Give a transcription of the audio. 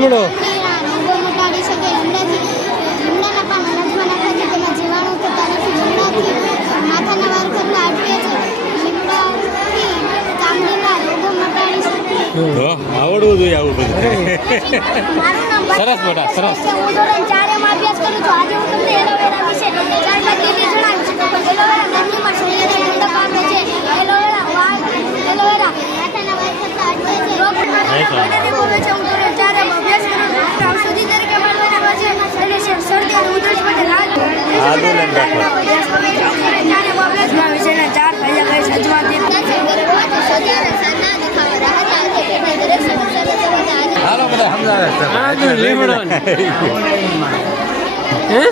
લીમડો રોગો મટાડી શકે. લીમડાના પાન અનાજમાં નાખવાથી તેમાં જીવાણુ થતા નથી. લીમડાથી માથાના વાળ કરતા અટકે છે. લીમડાથી ચામડીના રોગો મટાડી શકે. આવડવું જોઈએ આવું બધું. મારું નામ સરસ બેટા, સરસ. હું ધોરણ 4 માં અભ્યાસ કરું છું. આજે હું તમને એલોવેરા વિશે ચાર બાબતોને જણાવીશ. એલોવેરા ગરમીમાં શરીરને ઠંડક આપે છે. એલોવેરા માથાના વાળ કરતા અટકે છે. રોગ મટાડી બોલે છે. હું ધોરણ 4 માં અભ્યાસ કરું છું. ઔષધિ તરીકે માનવામાં આવે છે. અને શરદી અને ઉધરસ માટે લાલ આદુ લઈને રાખો. અભ્યાસ કરું છું. હું ધોરણ 4 માં અભ્યાસ કરું છું. એના 4 ફાયદા કહી સજવાતી હાલો બધા સમજાવે છે. લીમડો હે